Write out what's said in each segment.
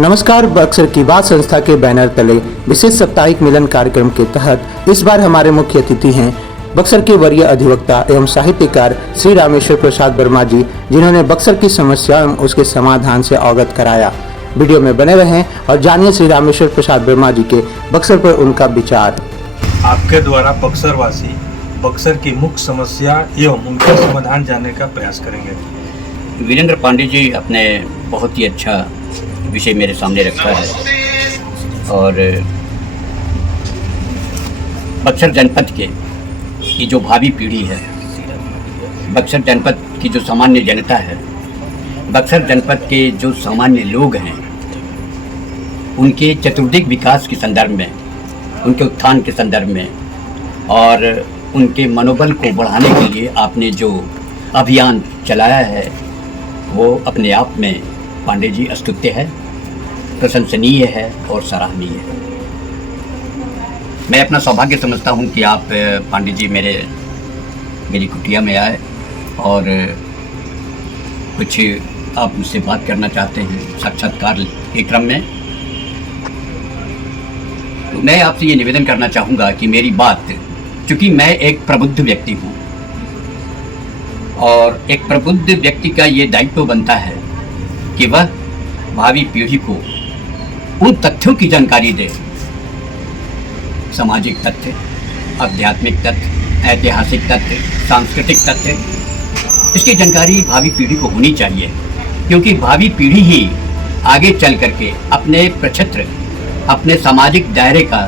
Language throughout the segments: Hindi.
नमस्कार। बक्सर की बात संस्था के बैनर तले विशेष साप्ताहिक मिलन कार्यक्रम के तहत इस बार हमारे मुख्य अतिथि हैं बक्सर के वरीय अधिवक्ता एवं साहित्यकार श्री रामेश्वर प्रसाद वर्मा जी, जिन्होंने बक्सर की समस्या एवं उसके समाधान से अवगत कराया। वीडियो में बने रहें और जानिए श्री रामेश्वर प्रसाद वर्मा जी के बक्सर पर उनका विचार। आपके द्वारा बक्सर वासी बक्सर की मुख्य समस्या एवं उनका समाधान जानने का प्रयास करेंगे। वीरेंद्र पांडे जी अपने बहुत ही अच्छा विषय मेरे सामने रखा है और बक्सर जनपद की जो भावी पीढ़ी है, बक्सर जनपद की जो सामान्य जनता है, बक्सर जनपद के जो सामान्य लोग हैं, उनके चतुर्दिक विकास के संदर्भ में, उनके उत्थान के संदर्भ में और उनके मनोबल को बढ़ाने के लिए आपने जो अभियान चलाया है वो अपने आप में पांडे जी स्तुत्य है, प्रशंसनीय है और सराहनीय है। मैं अपना सौभाग्य समझता हूं कि आप पांडे जी मेरी कुटिया में आए और कुछ आप मुझसे बात करना चाहते हैं साक्षात्कार के क्रम में। तो मैं आपसे ये निवेदन करना चाहूँगा कि मेरी बात, चूँकि मैं एक प्रबुद्ध व्यक्ति हूँ और एक प्रबुद्ध व्यक्ति का ये दायित्व बनता है कि वह भावी पीढ़ी को उन तथ्यों की जानकारी दे, सामाजिक तथ्य, आध्यात्मिक तथ्य, ऐतिहासिक तथ्य, सांस्कृतिक तथ्य, इसकी जानकारी भावी पीढ़ी को होनी चाहिए, क्योंकि भावी पीढ़ी ही आगे चल करके अपने प्रक्षेत्र, अपने सामाजिक दायरे का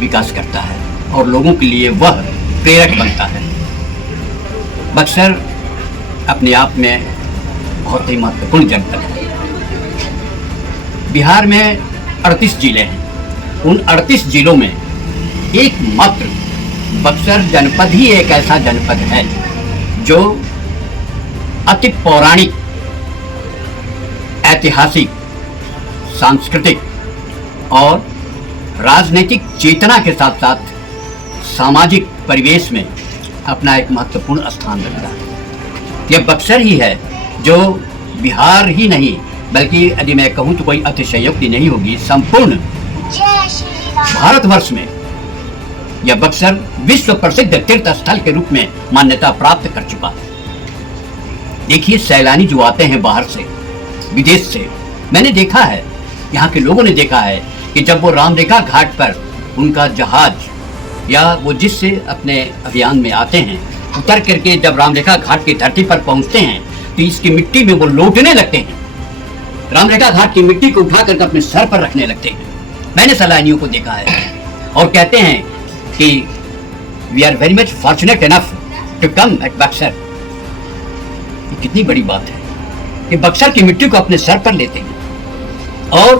विकास करता है और लोगों के लिए वह प्रेरक बनता है। बक्सर अपने आप में बहुत ही महत्वपूर्ण जनपद है। बिहार में 38 जिले हैं। उन 38 जिलों में एकमात्र बक्सर जनपद ही एक ऐसा जनपद है जो अति पौराणिक, ऐतिहासिक, सांस्कृतिक और राजनीतिक चेतना के साथ साथ सामाजिक परिवेश में अपना एक महत्वपूर्ण स्थान रखता है। यह बक्सर ही है जो बिहार ही नहीं बल्कि यदि मैं कहूँ तो कोई अतिशयोक्ति नहीं होगी, संपूर्ण भारतवर्ष में यह बक्सर विश्व प्रसिद्ध तीर्थ स्थल के रूप में मान्यता प्राप्त कर चुका है। देखिए, सैलानी जो आते हैं बाहर से, विदेश से, मैंने देखा है, यहाँ के लोगों ने देखा है कि जब वो रामरेखा घाट पर उनका जहाज या वो जिससे अपने अभियान में आते हैं, उतर करके जब रामरेखा घाट की धरती पर पहुंचते हैं तो इसकी मिट्टी में वो लौटने लगते हैं, रामरेखा घाट की मिट्टी को उठा करके अपने सर पर रखने लगते हैं। मैंने सैलानियों को देखा है और कहते हैं कि we are very much fortunate enough to come at Buxar. कितनी बड़ी बात है कि बक्सर की मिट्टी को अपने सर पर लेते हैं और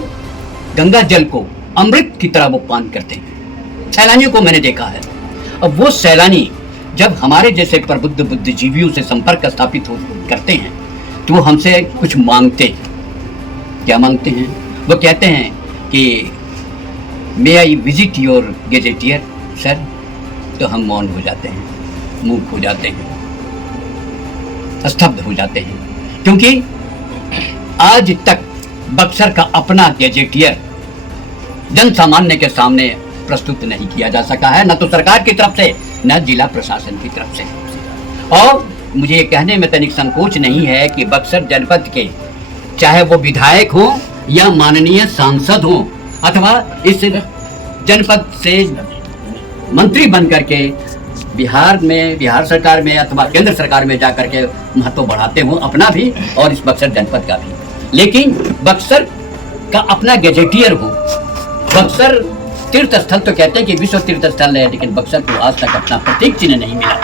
गंगा जल को अमृत की तरह वो पान करते हैं। सैलानियों को मैंने देखा है। अब वो सैलानी जब हमारे जैसे प्रबुद्ध बुद्धिजीवियों से संपर्क स्थापित करते हैं तो वो हमसे कुछ मांगते हैं। क्या मांगते हैं? वो कहते हैं कि मे आई विजिट योर गेजेटियर सर, तो हम मौन हो जाते हैं, मूक हो जाते हैं, स्तब्ध हो जाते हैं, क्योंकि आज तक बक्सर का अपना गेजेटियर जन सामान्य के सामने प्रस्तुत नहीं किया जा सका है, न तो सरकार की तरफ से न जिला प्रशासन की तरफ से। और मुझे ये कहने में तनिक संकोच नहीं है कि बक्सर जनपद के चाहे वो विधायक हो या माननीय सांसद हो अथवा इस जनपद से मंत्री बन करके बिहार सरकार में अथवा केंद्र सरकार में जाकर के महत्व बढ़ाते हो अपना भी और इस बक्सर जनपद का भी, लेकिन बक्सर का अपना गेजेटियर हो। बक्सर तीर्थ स्थल तो कहते हैं कि विश्व तीर्थ स्थल है, लेकिन बक्सर को आज तक अपना प्रतीक चिन्ह नहीं मिला।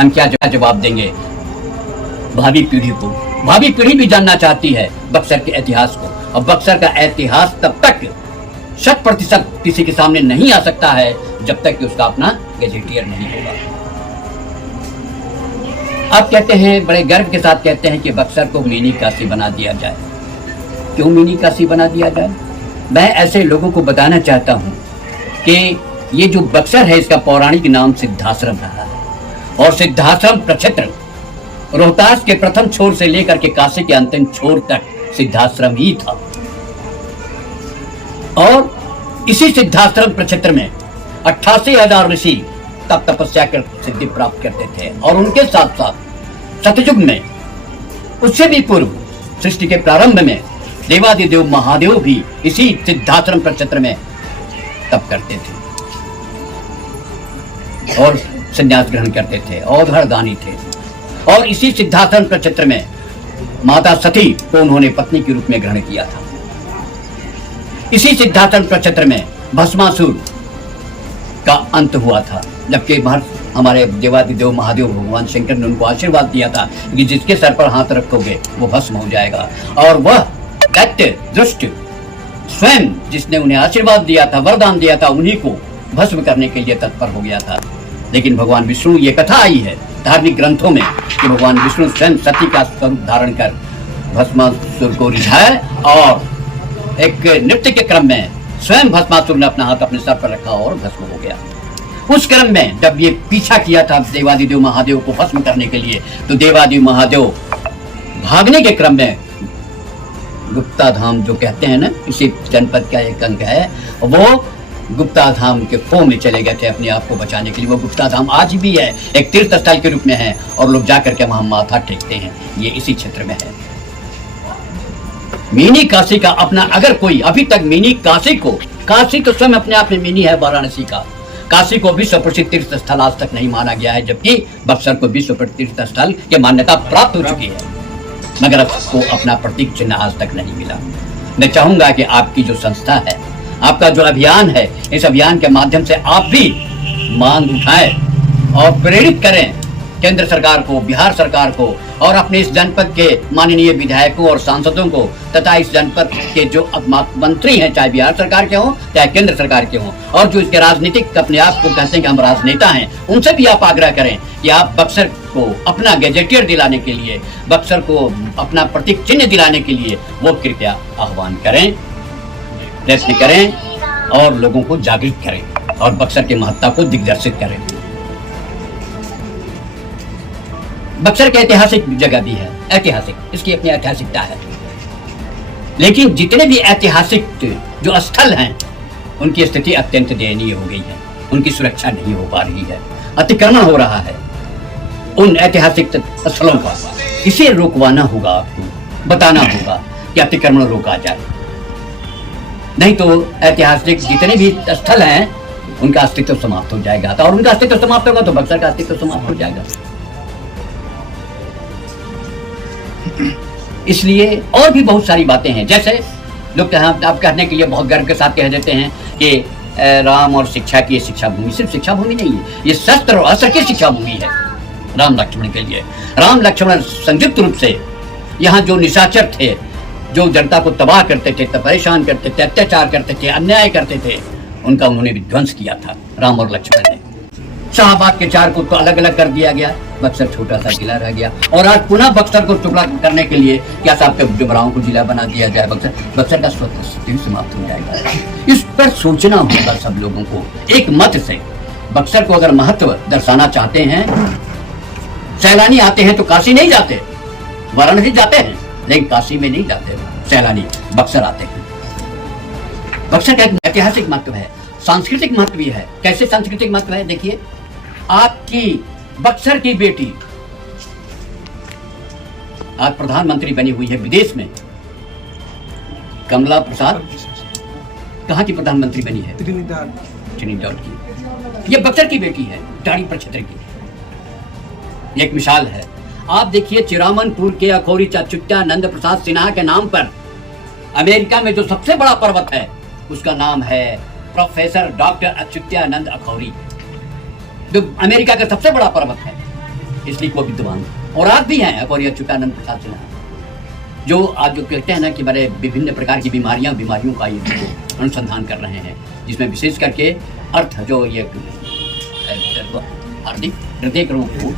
हम क्या जवाब देंगे भावी पीढ़ी को? भावी पीढ़ी भी जानना चाहती है बक्सर के इतिहास को, और बक्सर का इतिहास तब तक 100% किसी के सामने नहीं आ सकता है जब तक कि उसका अपना गेजेटियर नहीं होगा। आप कहते हैं, बड़े गर्व के साथ कहते हैं कि बक्सर को मिनी काशी बना दिया जाए। क्यों मिनी काशी बना दिया जाए? मैं ऐसे लोगों को बताना चाहता हूँ कि ये जो बक्सर है इसका पौराणिक नाम सिद्धाश्रम रहा है और सिद्धाश्रम प्रक्षेत्र रोहतास के प्रथम छोर से लेकर के काशी के अंतिम छोर तक सिद्धाश्रम ही था। और इसी सिद्धाश्रम प्रक्षेत्र में 88,000 ऋषि तप तपस्या कर सिद्धि प्राप्त करते थे। और उनके साथ साथ सतयुग में, उससे भी पूर्व सृष्टि के प्रारंभ में देवादिदेव महादेव भी इसी सिद्धाश्रम प्रक्षेत्र में तप करते थे और संन्यास ग्रहण करते थे और धर्मदानी थे। और इसी सिद्धाश्रम प्रक्षेत्र में माता सती को उन्होंने पत्नी के रूप में ग्रहण किया था। इसी सिद्धाश्रम प्रक्षेत्र में भस्मासुर का अंत हुआ था, जबकि हमारे देवादिदेव महादेव भगवान शंकर ने उनको आशीर्वाद दिया था कि जिसके सर पर हाथ रखोगे वो भस्म हो जाएगा। और वह दैत्य दुष्ट स्वयं जिसने उन्हें आशीर्वाद दिया था, वरदान दिया था, उन्हीं को भस्म करने के लिए तत्पर हो गया था। लेकिन भगवान विष्णु, ये कथा आई है धार्मिक ग्रंथों में कि भगवान विष्णु स्वयं सती का स्वरूप धारण कर भस्मासुर को रिझाए और एक नृत्य के क्रम में स्वयं भस्मासुर ने अपना हाथ अपने सर पर रखा और भस्म हो गया। उस क्रम में जब ये पीछा किया था देवादिदेव महादेव को भस्म करने के लिए, तो देवादिदेव महादेव भागने के क्रम में गुप्ता धाम जो कहते हैं ना, इसी जनपद का एक अंग है, वो गुप्ता धाम के खो में चले गए थे अपने आप को बचाने के लिए। वो गुप्ता धाम आज भी है, एक तीर्थ स्थल के रूप में है और लोग जाकर के वहां माथा टेकते हैं। ये इसी क्षेत्र में है। मिनी काशी का अपना, अगर कोई अभी तक मिनी काशी को, काशी तो स्वयं अपने आप में मिनी है वाराणसी का, काशी को विश्व प्रसिद्ध तीर्थ स्थल आज तक नहीं माना गया है, जबकि बक्सर को विश्व प्रसिद्ध तीर्थ स्थल की मान्यता प्राप्त हो चुकी है, मगर उसको अपना प्रतीक चिन्ह आज तक नहीं मिला। मैं चाहूंगा कि आपकी जो संस्था है, आपका जो अभियान है, इस अभियान के माध्यम से आप भी मांग उठाएं और प्रेरित करें केंद्र सरकार को, बिहार सरकार को और अपने इस जनपद के माननीय विधायकों और सांसदों को तथा इस जनपद के जो मंत्री हैं, चाहे बिहार सरकार के हों चाहे केंद्र सरकार के हों, और जो इसके राजनीतिक अपने आप को कहते हैं कि हम राजनेता हैं, उनसे भी आप आग्रह करें कि आप बक्सर को अपना गैजेटियर दिलाने के लिए, बक्सर को अपना प्रतीक चिन्ह दिलाने के लिए वो कृपया आह्वान करें, प्रयत्न करें और लोगों को जागृत करें और बक्सर की महत्ता को दिग्दर्शित करें। बक्सर की ऐतिहासिक जगह भी है, ऐतिहासिक, इसकी अपनी ऐतिहासिकता है, लेकिन जितने भी ऐतिहासिक जो स्थल हैं उनकी स्थिति अत्यंत दयनीय हो गई है, उनकी सुरक्षा नहीं हो पा रही है, अतिक्रमण हो रहा है उन ऐतिहासिक स्थलों का। इसे रोकवाना होगा, आपको बताना होगा कि अतिक्रमण रोका जाए, नहीं तो ऐतिहासिक जितने भी स्थल हैं उनका अस्तित्व समाप्त हो जाएगा, और उनका अस्तित्व समाप्त होगा तो बक्सर का अस्तित्व समाप्त हो जाएगा। इसलिए और भी बहुत सारी बातें हैं, जैसे लोग आप कहने के लिए बहुत गर्व के साथ कह देते हैं कि राम और शिक्षा की शिक्षा भूमि, सिर्फ शिक्षा भूमि नहीं है, ये शस्त्र और अस्त्र की शिक्षा भूमि है राम लक्ष्मण के लिए। राम लक्ष्मण संयुक्त रूप से यहाँ जो निशाचर थे, जो जनता को तबाह करते थे, परेशान करते थे, अत्याचार करते थे, अन्याय करते थे, उनका उन्होंने विध्वंस किया था राम और लक्ष्मण ने। शाहबाद के 4 को तो अलग अलग कर दिया गया, बक्सर छोटा सा जिला रह गया, और आज पुनः बक्सर को टुकड़ा करने के लिए क्या साहब के जुमराहों को जिला बना दिया जाए, बक्सर का स्वतंत्र समाप्त हो जाएगा। इस पर सोचना होगा सब लोगों को एक मत से। बक्सर को अगर महत्व दर्शाना चाहते हैं, सैलानी आते हैं तो काशी नहीं जाते, वाराणसी जाते हैं, लेकिन काशी में नहीं जाते सैलानी, बक्सर आते हैं। बक्सर का एक ऐतिहासिक महत्व है, सांस्कृतिक महत्व भी है। कैसे सांस्कृतिक महत्व है? देखिए, आपकी बक्सर की बेटी आज प्रधानमंत्री बनी हुई है विदेश में, कमला प्रसाद कहाँ की प्रधानमंत्री बनी है? ट्रिनिडाद की। ये बक्सर की बेटी है, टाड़ी प्रक्षेत्र की। एक मिसाल है, आप देखिए चिरामनपुर के अखौरी अच्युतानंद प्रसाद सिन्हा के नाम पर अमेरिका में जो सबसे बड़ा पर्वत है उसका नाम है प्रोफेसर डॉक्टर अच्युतानंद अखौरी, जो अमेरिका का सबसे बड़ा पर्वत है, इसलिए वो विद्वान और आज भी हैं अखौरी अच्युतानंद प्रसाद सिन्हा, जो आज जो कहते हैं ना कि बड़े विभिन्न प्रकार की बीमारियों का ये अनुसंधान कर रहे हैं, जिसमें विशेष करके अर्थ जो ये हार्दिक हृदय रोग हो,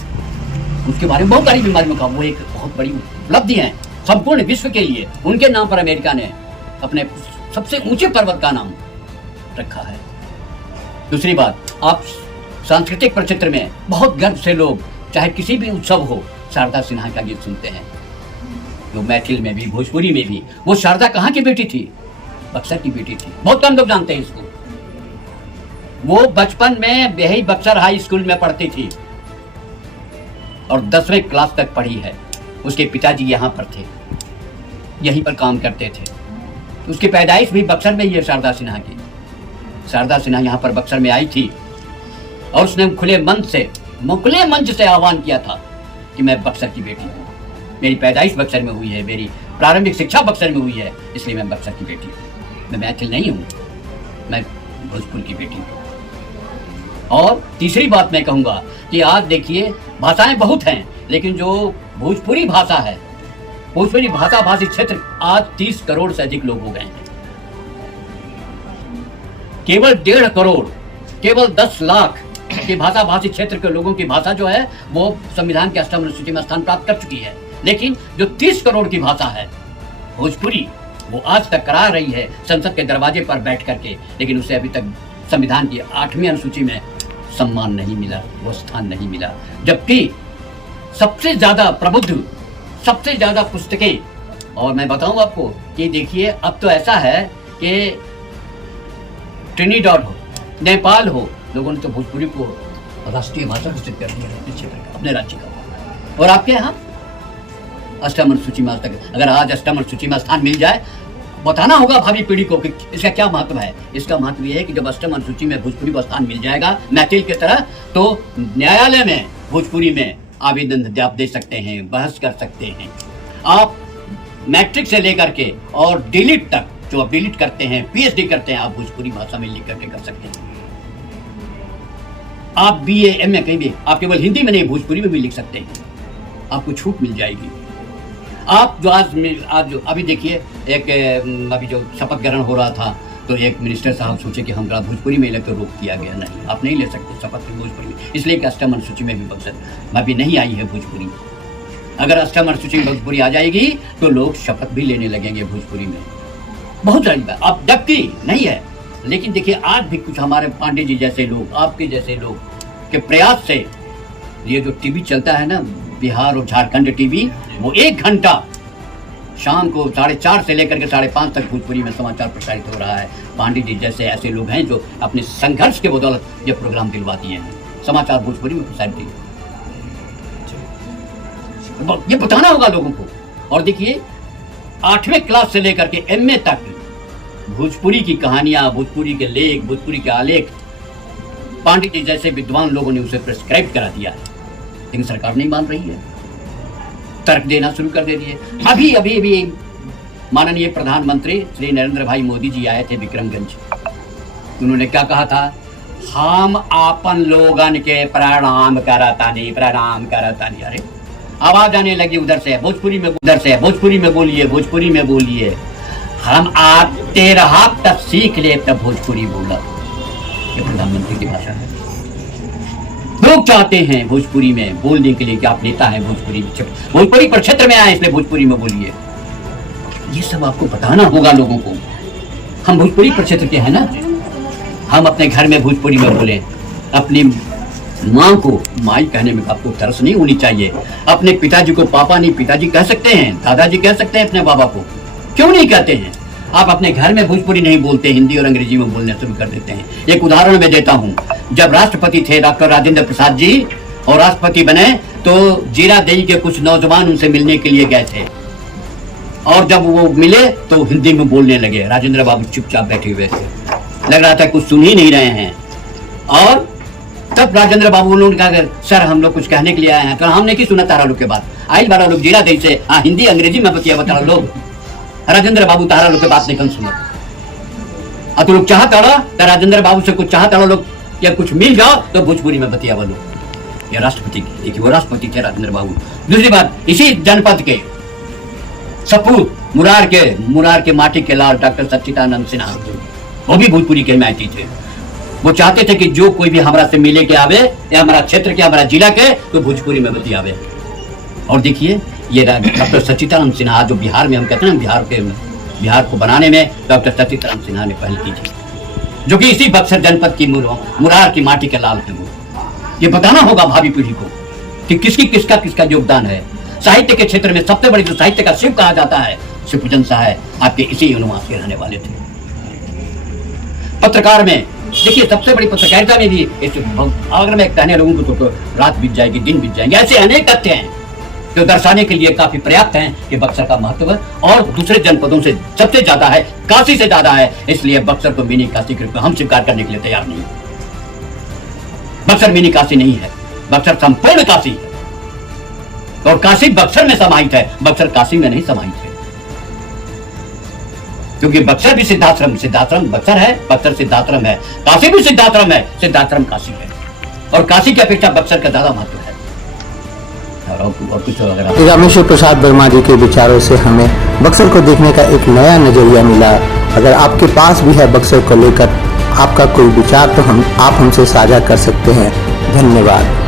उसके बारे में बहुत सारी बीमारियों का वो एक बहुत बड़ी उपलब्धि है संपूर्ण विश्व के लिए। उनके नाम पर अमेरिका ने अपने सबसे ऊंचे पर्वत का नाम रखा है। दूसरी बात, आप सांस्कृतिक प्रक्षेत्र में बहुत गर्व से लोग चाहे किसी भी उत्सव हो शारदा सिन्हा का गीत सुनते हैं, जो मैथिल में भी भोजपुरी में भी। वो शारदा कहाँ की बेटी थी? बक्सर की बेटी थी। बहुत कम लोग जानते हैं इसको। वो बचपन में यही बक्सर हाई स्कूल में पढ़ती थी और 10वीं क्लास तक पढ़ी है। उसके पिताजी यहाँ पर थे, यहीं पर काम करते थे। उसकी पैदाइश भी बक्सर में ही है, शारदा सिन्हा की। शारदा सिन्हा यहाँ पर बक्सर में आई थी और उसने खुले मंच से आह्वान किया था कि मैं बक्सर की बेटी हूँ, मेरी पैदाइश बक्सर में हुई है, मेरी प्रारंभिक शिक्षा बक्सर में हुई है, इसलिए मैं बक्सर की बेटी हूँ। मैं मैथिल नहीं हूँ, मैं भोजपुर की बेटी हूँ। और तीसरी बात मैं कहूँगा कि आज देखिए भाषाएं बहुत हैं, लेकिन जो भोजपुरी भाषा है, भोजपुरी भाषा भाषी क्षेत्र आज 30 करोड़ से अधिक लोग हो गए हैं। केवल 1.5 करोड़, केवल 10 लाख की भाषा भाषी क्षेत्र के लोगों की भाषा जो है वो संविधान के 8वीं अनुसूची में स्थान प्राप्त कर चुकी है। लेकिन जो 30 करोड़ की भाषा है भोजपुरी, वो आज तक करा रही है संसद के दरवाजे पर बैठ करके, लेकिन उसे अभी तक संविधान की 8वीं अनुसूची में सम्मान नहीं मिला, वो स्थान नहीं मिला। जबकि सबसे ज्यादा प्रबुद्ध, सबसे ज्यादा पुस्तकें, और मैं बताऊं आपको कि देखिए अब तो ऐसा है कि ट्रिनिडाड हो, नेपाल हो, लोगों ने तो भोजपुरी को राष्ट्रीय भाषा घोषित कर दिया अपने क्षेत्र का, अपने राज्य का। और आपके यहाँ 8वीं अनुसूची में तक, अगर आज 8वीं अनुसूची में स्थान मिल जाए, बताना होगा भावी पीढ़ी को कि इसका क्या महत्व है। इसका महत्व यह है कि जब 8वीं अनुसूची में भोजपुरी को स्थान मिल जाएगा मैथिल की तरह, तो न्यायालय में भोजपुरी में आवेदन आप दे सकते हैं, बहस कर सकते हैं। आप मैट्रिक से लेकर के और डिलीट तक, जो आप डिलीट करते हैं, पीएचडी करते हैं, आप भोजपुरी भाषा में लिख करके कर सकते हैं। आप बीए एमए कहीं भी, आप केवल हिंदी में नहीं भोजपुरी में भी लिख सकते हैं, आपको छूट मिल जाएगी। आप जो आज अभी देखिए एक अभी जो शपथ ग्रहण हो रहा था, तो एक मिनिस्टर साहब सोचे कि हमरा भोजपुरी में ले, तो रोक दिया गया, नहीं आप नहीं ले सकते शपथ भोजपुरी में, इसलिए कि 8वीं अनुसूची में भी बक्सर में भी नहीं आई है भोजपुरी। अगर 8वीं अनुसूची में भोजपुरी आ जाएगी तो लोग शपथ भी लेने लगेंगे भोजपुरी में। बहुत सारी बात, अब जबकि नहीं है, लेकिन देखिए आज भी कुछ हमारे पांडे जी जैसे लोग, आपके जैसे लोग के प्रयास से ये जो टीवी चलता है ना, बिहार और झारखंड टीवी, वो 1 घंटा शाम को 4:30 से लेकर के 5:30 तक भोजपुरी में समाचार प्रसारित हो रहा है। पांडे जी जैसे ऐसे लोग हैं जो अपने संघर्ष के बदौलत ये प्रोग्राम दिलवा दिए हैं, समाचार भोजपुरी में प्रसारित किए। ये बताना होगा लोगों को। और देखिए 8वीं क्लास से लेकर के एमए तक भोजपुरी की कहानियां, भोजपुरी के लेख, भोजपुरी के आलेख पांडे जी जैसे विद्वान लोगों ने उसे प्रिस्क्राइब करा दिया है, लेकिन सरकार नहीं मान रही है, तर्क देना शुरू कर दे रही है। अभी माननीय प्रधानमंत्री श्री नरेंद्र भाई मोदी जी आए थे विक्रमगंज, उन्होंने क्या कहा था, हम आपन लोगन के प्रणाम करतानी। अरे आवाज आने लगी उधर से, भोजपुरी में बोलिए, भोजपुरी में बोलिए। हम आप तेरा हाथ तक सीख ले तब भोजपुरी बोला। ये प्रधानमंत्री की भाषा है। लोग चाहते हैं भोजपुरी में बोलने के लिए कि आप नेता हैं भोजपुरी पर क्षेत्र में आए, इसलिए भोजपुरी में बोलिए। ये सब आपको बताना होगा लोगों को। हम भोजपुरी पर क्षेत्र के हैं ना, हम अपने घर में भोजपुरी में बोले। अपनी माँ को माई कहने में आपको तरस नहीं होनी चाहिए। अपने पिताजी को पापा नहीं पिताजी कह सकते हैं, दादाजी कह सकते हैं अपने बाबा को, क्यों नहीं कहते हैं? आप अपने घर में भोजपुरी नहीं बोलते, हिंदी और अंग्रेजी में बोलने शुरू कर देते हैं। एक उदाहरण मैं देता हूँ, जब राष्ट्रपति थे डॉक्टर राजेंद्र प्रसाद जी और राष्ट्रपति बने तो जीरादेई के कुछ नौजवान उनसे मिलने के लिए गए थे, और जब वो मिले तो हिंदी में बोलने लगे। राजेंद्र बाबू चुपचाप बैठे हुए थे, लग रहा था कुछ सुन ही नहीं रहे हैं। और तब राजेंद्र बाबू ने कहा, सर हम लोग कुछ कहने के लिए आए हैं। तो हमने की सुना तारा लोग के बात आई, बारह लोग जीरादेई से हिंदी अंग्रेजी में बता लोग। राजेंद्र बाबू तारा लोग के बात नहीं सुना। अब तो लोग चाहता तो राजेंद्र बाबू से कुछ चाहता लोग या कुछ मिल जाओ तो भोजपुरी में बतिया बोलो। ये राष्ट्रपति की, देखिए वो राष्ट्रपति थे राजेंद्र बाबू। दूसरी बात, इसी जनपद के सपूत मुरार के माटी के लाल डॉक्टर सच्चिदानंद सिन्हा, वो भी भोजपुरी के हिमायती थे। वो चाहते थे कि जो कोई भी हमारा से मिले के आवे या हमारा क्षेत्र के, हमारा जिला के, तो भोजपुरी में बतियावे। और देखिए ये डॉक्टर सच्चिदानंद सिन्हा, जो बिहार में हम कहते हैं बिहार को बनाने में डॉक्टर सच्चिदानंद सिन्हा ने पहल की थी, जो कि इसी बक्सर जनपद की मुरार की माटी के लाल थे। वो ये बताना होगा भावी पीढ़ी को कि किसका योगदान है। साहित्य के क्षेत्र में सबसे बड़ी जो साहित्य का शिव कहा जाता है, शिवपूजन शाह है, आपके इसी यूनिवर्सिटी के रहने वाले थे। पत्रकार में देखिए, सबसे बड़ी पत्रकारिता में भी अगर मैं कहने लगूं तो रात बीत जाएगी, दिन बीत जाएंगे। ऐसे अनेक तथ्य हैं जो दर्शाने के लिए काफी पर्याप्त हैं कि बक्सर का महत्व और दूसरे जनपदों से सबसे ज्यादा है, काशी से ज्यादा है। इसलिए बक्सर को मिनी काशी के रूप में हम स्वीकार करने के लिए तैयार नहीं। बक्सर मिनी काशी नहीं है, बक्सर संपूर्ण काशी है। और काशी बक्सर में समाहित है, बक्सर काशी में नहीं समाहित है। क्योंकि बक्सर भी सिद्धाश्रम बक्सर है, बक्सर सिद्धाश्रम है, काशी भी सिद्धाश्रम है, सिद्धाश्रम काशी है। और काशी की अपेक्षा बक्सर का ज्यादा महत्व है। और कुछ अगर रामेश्वर प्रसाद वर्मा जी के विचारों से हमें बक्सर को देखने का एक नया नजरिया मिला। अगर आपके पास भी है बक्सर को लेकर आपका कोई विचार तो आप हमसे साझा कर सकते हैं। धन्यवाद।